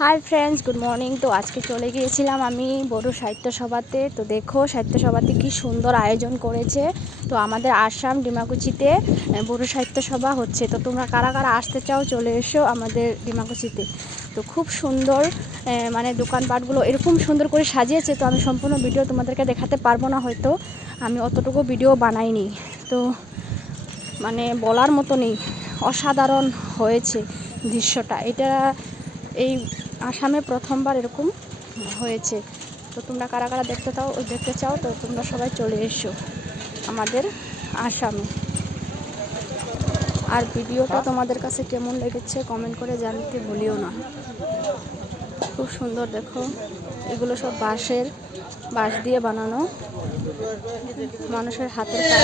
Hi friends, good morning. তো আজকে চলে গিয়েছিলাম আমি বড় সাহিত্য সভাতে। তো দেখো সাহিত্য সভাতে কি সুন্দর আয়োজন করেছে। তো আমাদের আসাম ডিমাকুচিতে বড় সাহিত্য সভা হচ্ছে। তো তোমরা কারা কারা আসতে চাও চলে এসো আমাদের ডিমাকুচিতে। তো খুব সুন্দর মানে দোকানপাটগুলো এরকম সুন্দর করে সাজিয়েছে। তো আমি সম্পূর্ণ ভিডিও তোমাদেরকে দেখাতে পারবো না, হয়তো আমি অতটুকু ভিডিও বানাইনি। তো মানে বলার মতো নেই, অসাধারণ হয়েছে দৃশ্যটা। এটা এই আসামে প্রথমবার এরকম হয়েছে। তো তোমরা কারা কারা দেখতে চাও তো তোমরা সবাই চলে এসো আমাদের আসামে। আর ভিডিওটা তোমাদের কাছে কেমন লেগেছে কমেন্ট করে জানতে ভুলিও না। খুব সুন্দর, দেখো এগুলো সব বাঁশ দিয়ে বানানো, মানুষের হাতের কাজ।